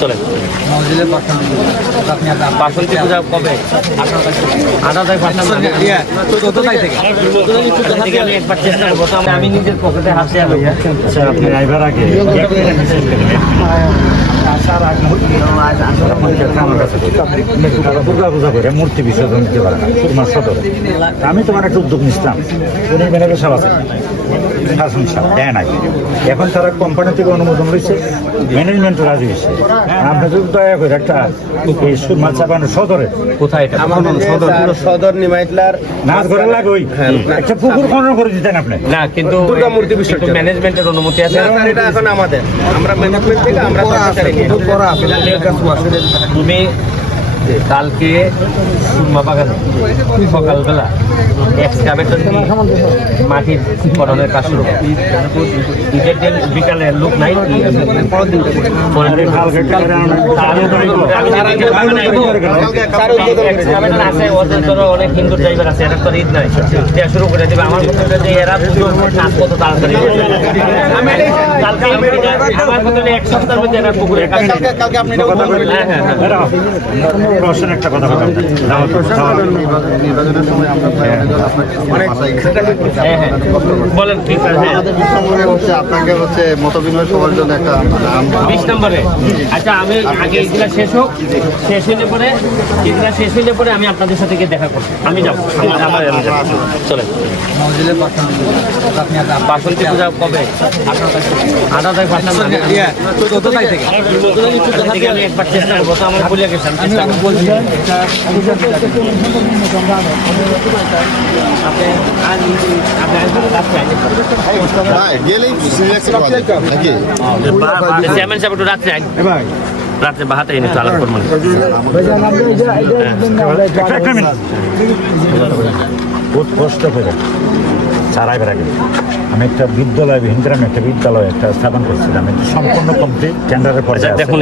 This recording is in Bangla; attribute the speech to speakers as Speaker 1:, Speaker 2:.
Speaker 1: চলেন।
Speaker 2: মসজিদের পাঠান আপনি আপনার
Speaker 1: বাসন্তী পূজা কবে? আঠারো তারিখ।
Speaker 2: চোদ্দ তারিখ। থেকে
Speaker 1: থেকে আমি একবার চেষ্টা করব। আমি- আমি নিজের পকেটে হাসি
Speaker 3: আচ্ছা আপনি আইবার আগে। আসার আগ মুহূর্তে আমার কাছে দুর্গা পূজা করে মূর্তি বিসর্জন দিতে পারে না সুরমার সদরে আমি তোমার একটা উদ্যোগ নিচ্ছিলাম উনি ম্যানেজার সাহেব আছেন শাসন সাহেব দেয় নাই। এখন তারা কোম্পানি থেকে অনুমোদন রয়েছে ম্যানেজমেন্টও রাজি হয়েছে আপনি যদি দয়া করে একটা এই সুরমা চাপানো সদরে
Speaker 1: কোথায়
Speaker 4: সদর সদর নিমাইতলার
Speaker 3: নাচ ঘরে লাগে ওই একটা পুকুর খনন করে দিতেন আপনি।
Speaker 1: না কিন্তু
Speaker 4: দুর্গা মূর্তি বিসর্জন।
Speaker 1: ম্যানেজমেন্টের অনুমতি আছে।
Speaker 4: এটা এখন আমাদের। আমরা ম্যানেজমেন্ট থেকে আমরা
Speaker 1: তুমি কালকে সুরমা বাগানে সকালবেলা এক্সকাভেটর মাটির করণের কাজ শুরু করো। ঈদের দিন বিকালে লোক নাই আছে ওদের ধরো অনেক হিন্দু ড্রাইভার আছে এরা তো ঈদ নাই। শুরু করে দেবে। আমার যে এরা পুজোর কাজ কত তাড়াতাড়ি হয়ে আমার কথা এক সপ্তাহের মধ্যে এরা কাজ? হ্যাঁ, হ্যাঁ, হ্যাঁ।
Speaker 3: একটা কথা দাও
Speaker 4: নির্বাচনের সময় আমরা অনেক
Speaker 1: হ্যাঁ, হ্যাঁ। বলেন ঠিক আছে। হ্যাঁ।
Speaker 4: আমাদের হচ্ছে আপনাকে হচ্ছে মত বিনিময় সবার জন্য একটা আম-
Speaker 1: বিশ নম্বরে? আচ্ছা আমি আগে এগুলা শেষ হোক। শেষ হইলে পরে এগুলা শেষ হইলে পরে আমি আপনাদের সাথে গিয়ে দেখা করব আমি যাব। আমার- আমার
Speaker 2: আপনার
Speaker 1: বাসন্তী পূজা কবে? আঠারো তারিখ
Speaker 2: তারিখ থেকে।
Speaker 1: থেকে আমি একবার চেষ্টা করব। তো আমার বলে গেছেন চেষ্টা করব।
Speaker 2: বলছি
Speaker 1: রাত্রে চেয়ারম্যান সাহেব একটু বাহাতে এনে আলাপ করব।
Speaker 3: বহুত কষ্ট করে সারাই বেড়া গেল আমি একটা বিদ্যালয় ভিনগ্রামে একটা বিদ্যালয় একটা স্থাপন করছিলাম। সম্পূর্ণ কমপ্লিট টেন্ডারের পরে
Speaker 1: আচ্ছা দেখুন